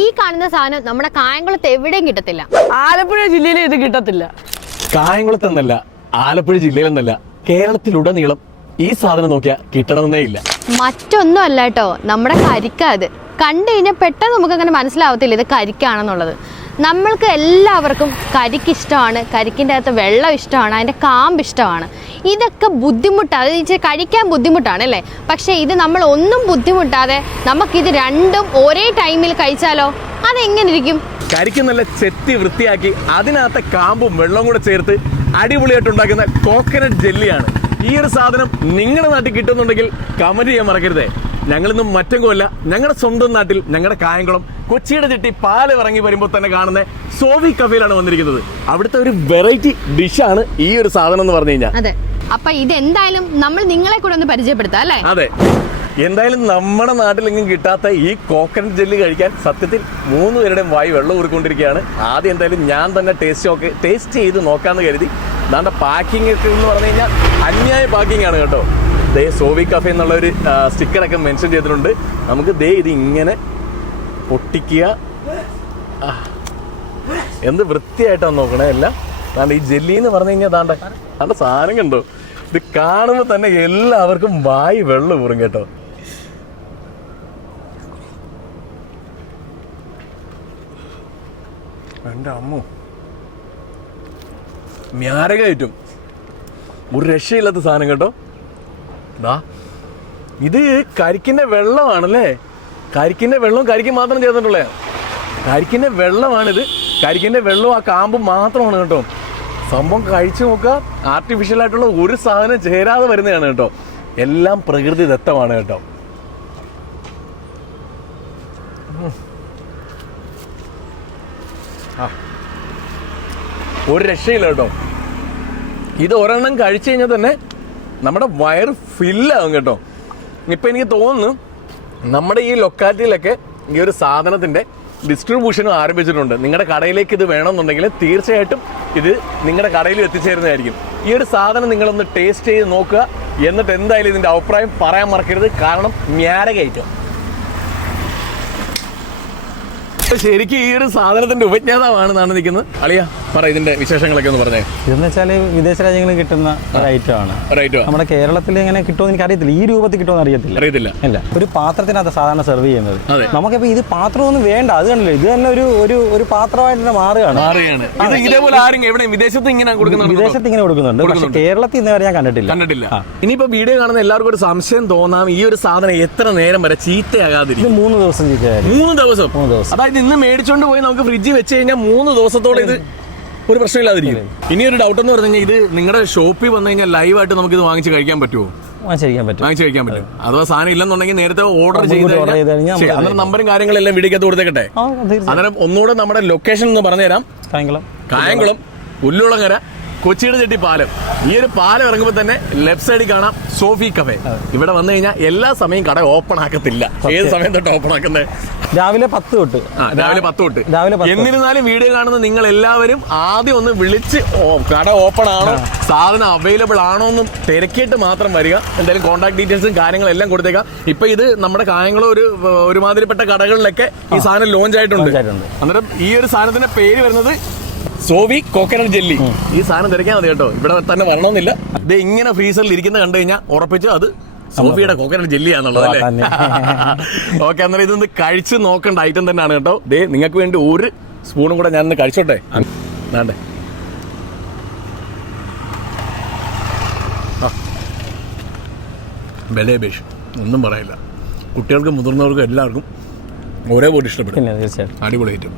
ഈ കാണുന്ന സാധനം നമ്മുടെ കായംകുളത്ത് എവിടെയും കിട്ടത്തില്ല. ആലപ്പുഴ ജില്ലയിൽ ഇത് കിട്ടത്തില്ല. കായംകുളത്ത് എന്നല്ല ആലപ്പുഴ ജില്ലയിൽ എന്നല്ല കേരളത്തിലുടനീളം ഈ സാധനം നോക്കിയാൽ കിട്ടണമെന്നേ ഇല്ല. മറ്റൊന്നും അല്ല കേട്ടോ നമ്മുടെ കരിക്ക അത്. കണ്ടു കഴിഞ്ഞാൽ പെട്ടെന്ന് നമുക്ക് അങ്ങനെ മനസ്സിലാവത്തില്ല ഇത് കരിക്കാണെന്നുള്ളത്. നമ്മൾക്ക് എല്ലാവർക്കും കരിക്ക് ഇഷ്ടമാണ് കരിക്കിന്റെ അകത്ത് വെള്ളം ഇഷ്ടമാണ് അതിന്റെ കാമ്പ് ഇഷ്ടമാണ്. ഇതൊക്കെ ബുദ്ധിമുട്ടാണ്. അത് കഴിക്കാൻ ബുദ്ധിമുട്ടാണ് അല്ലേ? പക്ഷേ ഇത് നമ്മൾ ഒന്നും ബുദ്ധിമുട്ടാതെ നമുക്കിത് രണ്ടും ഒരേ ടൈമിൽ കഴിച്ചാലോ? അതെങ്ങനെ ഇരിക്കും കരിക്ക് നല്ല ചെത്തി വൃത്തിയാക്കി അതിനകത്തെ കാമ്പും വെള്ളവും കൂടെ ചേർത്ത് അടിപൊളിയായിട്ട് ഉണ്ടാക്കുന്ന കോക്കനട്ട് ജെല്ലിയാണ് ഈ ഒരു സാധനം നിങ്ങളുടെ നാട്ടിൽ കിട്ടുന്നുണ്ടെങ്കിൽ കമന്റ് ചെയ്യാൻ മറക്കരുതേ. ഞങ്ങളിന്നും മറ്റെങ്കുമല്ല ഞങ്ങളുടെ സ്വന്തം നാട്ടിൽ ഞങ്ങളുടെ കായംകുളം കൊച്ചിയുടെ ചുറ്റി പാൽ ഇറങ്ങി വരുമ്പോൾ തന്നെ കാണുന്ന സോവി കഫയിലാണ് വന്നിരിക്കുന്നത്. അവിടുത്തെ ഒരു വെറൈറ്റി ഡിഷാണ് ഈ ഒരു സാധനം എന്ന് പറഞ്ഞു കഴിഞ്ഞാൽ. അപ്പൊ ഇത് എന്തായാലും നമ്മൾ നിങ്ങളെ കൂടെ ഒന്ന് പരിചയപ്പെടുത്താം അല്ലേ? അതെ. എന്തായാലും നമ്മുടെ നാട്ടിലെങ്കിലും കിട്ടാത്ത ഈ കോക്കനട്ട് ജെല്ലി കഴിക്കാൻ സത്യത്തിൽ മൂന്ന് പേരുടെയും വായി വെള്ളം ഊറിക്കൊണ്ടിരിക്കുകയാണ്. ആദ്യം എന്തായാലും ഞാൻ തന്നെ ടേസ്റ്റ് നോക്കി ടേസ്റ്റ് ചെയ്ത് നോക്കാമെന്ന് കരുതി. ദാണ്ട പാക്കിംഗ് ഒക്കെ എന്ന് പറഞ്ഞു കഴിഞ്ഞാൽ അന്യായ പാക്കിംഗ് ആണ് കേട്ടോ. ദേ സോവി കഫേ എന്നുള്ള ഒരു സ്റ്റിക്കറൊക്കെ മെൻഷൻ ചെയ്തിട്ടുണ്ട്. നമുക്ക് ദേ ഇത് ഇങ്ങനെ പൊട്ടിക്കുക. എന്ത് വൃത്തിയായിട്ടാണ് നോക്കണേ. എല്ലാം ദാണ്ട ഈ ജെല്ലി എന്ന് പറഞ്ഞു കഴിഞ്ഞാൽ താണ്ട താണ്ട സാധനം കണ്ടോ? ഇത് കാണുമ്പോൾ തന്നെ എല്ലാവർക്കും വായി വെള്ളം ഊറും കേട്ടോ. എന്റെ അമ്മു. മ്യാരകയറ്റും ഒരു രക്ഷയില്ലാത്ത സാധനം കേട്ടോ. ദാ. ഇത് കരിക്കിന്റെ വെള്ളമാണല്ലേ? കരിക്കിന്റെ വെള്ളവും കരിക്ക് മാത്രം ചേർന്നിട്ടുള്ളേ. കരിക്കിന്റെ വെള്ളമാണിത്. കരിക്കിന്റെ വെള്ളവും ആ കാമ്പും മാത്രമാണ് കേട്ടോ. സംഭവം കഴിച്ചു നോക്കുക. ആർട്ടിഫിഷ്യൽ ആയിട്ടുള്ള ഒരു സാധനം ചേരാതെ വരുന്നതാണ് കേട്ടോ. എല്ലാം പ്രകൃതി ദത്തമാണ് കേട്ടോ. ഒരു രക്ഷയില്ല കേട്ടോ. ഇത് ഒരെണ്ണം കഴിച്ചു കഴിഞ്ഞാൽ തന്നെ നമ്മുടെ വയറ് ഫില്ലാകും കേട്ടോ. ഇപ്പം എനിക്ക് തോന്നുന്നു നമ്മുടെ ഈ ലൊക്കാലിറ്റിയിലൊക്കെ ഈ ഒരു സാധനത്തിന്റെ ഡിസ്ട്രിബ്യൂഷനും ആരംഭിച്ചിട്ടുണ്ട്. നിങ്ങളുടെ കടയിലേക്ക് ഇത് വേണമെന്നുണ്ടെങ്കിൽ തീർച്ചയായിട്ടും ഇത് നിങ്ങളുടെ കടയിൽ എത്തിച്ചേരുന്നതായിരിക്കും. ഈ ഒരു സാധനം നിങ്ങളൊന്ന് ടേസ്റ്റ് ചെയ്ത് നോക്കുക. എന്നിട്ട് എന്തായാലും ഇതിന്റെ അഭിപ്രായം പറയാൻ മറക്കരുത്. കാരണം ഞാരകയറ്റം ശരിക്കും ഈ ഒരു സാധനത്തിന്റെ ഉപജ്ഞാതാവാണ് നിൽക്കുന്നത്. അളിയ പറ ഇതിന്റെ വിശേഷങ്ങളൊക്കെ ഒന്ന് പറഞ്ഞേ. ഇതെന്ന് വെച്ചാൽ വിദേശ രാജ്യങ്ങളിൽ കിട്ടുന്ന ഒരു ഐറ്റം ആണ്. റൈറ്റ് നമ്മുടെ കേരളത്തിൽ എങ്ങനെ കിട്ടുമെന്ന് എനിക്ക് അറിയത്തില്ല ഈ രൂപത്തിൽ കിട്ടുമെന്ന് അറിയത്തില്ല. അറിയത്തില്ല. അല്ല ഒരു പാത്രത്തിനകത്ത് സാധാരണ സെർവ് ചെയ്യുന്നത്. നമുക്ക് നമുക്കിപ്പോ ഇത് പാത്രമൊന്നും വേണ്ട. അത് കണ്ടില്ല? ഇത് തന്നെ ഒരു ഒരു ഒരു പാത്രമായിട്ട് തന്നെ മാറുകയാണ്. ഇത് ഇതേപോലെ ആരും എവിടെ വിദേശത്ത് ഇങ്ങനെ കൊടുക്കുന്നുണ്ട് വിദേശത്ത് ഇങ്ങനെ കൊടുക്കുന്നുണ്ട്. പക്ഷെ കേരളത്തിൽ ഇന്ന് വരെ ഞാൻ കണ്ടിട്ടില്ല. കണ്ടിട്ടില്ല. ഇനിയിപ്പോ വീഡിയോ കാണുന്ന എല്ലാവർക്കും ഒരു സംശയം തോന്നാം. ഈ ഒരു സാധനം എത്ര നേരം വരെ ചീത്തയാകാതിരിക്കും? മൂന്ന് ദിവസം ചീത്തയായിരുന്നു മൂന്ന് ദിവസം. മൂന്ന് ദിവസം. അതായത് ഇന്ന് മേടിച്ചോണ്ട് പോയി നമുക്ക് ഫ്രിഡ്ജ് വെച്ച് കഴിഞ്ഞാൽ മൂന്ന് ദിവസത്തോളം ഇത് ഒരു പ്രശ്നമില്ലാതിരിക്കും. ഇനി ഒരു ഡൗട്ട് എന്ന് പറഞ്ഞു കഴിഞ്ഞാൽ ഇത് നിങ്ങളുടെ ഷോപ്പിൽ വന്നു കഴിഞ്ഞാൽ ലൈവായിട്ട് നമുക്ക് ഇത് വാങ്ങിച്ച് കഴിക്കാൻ പറ്റുമോ വാങ്ങിച്ചിരിക്കാൻ പറ്റും. വാങ്ങിച്ച് കഴിക്കാൻ പറ്റും. അഥവാ സാധനം ഇല്ലെന്നുണ്ടെങ്കിൽ നേരത്തെ ഓർഡർ ചെയ്ത് അന്നേരം നമ്പറും കാര്യങ്ങളെല്ലാം വീടിക്കകത്ത് കൊടുത്തേക്കട്ടെ. അന്നേരം ഒന്നുകൂടെ നമ്മുടെ ലൊക്കേഷൻ ഒന്ന് പറഞ്ഞുതരാം. കായംകുളം. കായംകുളം പുല്ലുളങ്ങര കൊച്ചിയുടെ ചെട്ടി പാലം. ഈ ഒരു പാലം ഇറങ്ങുമ്പോൾ തന്നെ ലെഫ്റ്റ് സൈഡിൽ കാണാം സോഫി കഫേ ഇവിടെ വന്നു കഴിഞ്ഞാൽ എല്ലാ സമയം കട ഓപ്പൺ ആക്കത്തില്ല. ഏത് സമയം തൊട്ട് ഓപ്പൺ ആക്കുന്നത് രാവിലെ പത്ത് തൊട്ട്. രാവിലെ പത്ത് തൊട്ട്. രാവിലെ എന്നിരുന്നാലും വീഡിയോ കാണുന്ന നിങ്ങൾ എല്ലാവരും ആദ്യം ഒന്ന് വിളിച്ച് ഓ, കട ഓപ്പൺ ആണോ? സാധനം അവൈലബിൾ ആണോ എന്നും തിരക്കിയിട്ട് മാത്രം വരിക. എന്തായാലും കോൺടാക്ട് ഡീറ്റെയിൽസും കാര്യങ്ങളും എല്ലാം കൊടുത്തേക്കാം. ഇപ്പൊ ഇത് നമ്മുടെ കായംകുളം ഒരു ഒരുമാതിരിപ്പെട്ട കടകളിലൊക്കെ ഈ സാധനം ലോഞ്ച് ആയിട്ടുണ്ട്. അന്നേരം ഈ ഒരു സാധനത്തിന്റെ പേര് വരുന്നത് സോവി കോക്കനട്ട് ജെല്ലി. ഈ സാധനം തിരക്കാൻ മതി കേട്ടോ. ഇവിടെ തന്നെ വരണമെന്നില്ല. ഇത് ഇങ്ങനെ ഫ്രീസറിൽ ഇരിക്കുന്ന കണ്ടു കഴിഞ്ഞാൽ ഉറപ്പിച്ച് അത് സോഫിയുടെ കോക്കനട്ട് ജെല്ലിയാന്നുള്ളത് അല്ലേ. ഓക്കെ അന്നേരം ഇതൊന്ന് കഴിച്ച് നോക്കേണ്ട ഐറ്റം തന്നെയാണ് കേട്ടോ. ദേ നിങ്ങൾക്ക് വേണ്ടി ഒരു സ്പൂണും കൂടെ ഞാനൊന്ന് കഴിച്ചോട്ടെ? വേണ്ടേ? ബലേബേഷ് ഒന്നും പറയില്ല. കുട്ടികൾക്കും മുതിർന്നവർക്കും എല്ലാവർക്കും ഒരേപോലെ ഇഷ്ടപ്പെടും. അടിപൊളി ഐറ്റം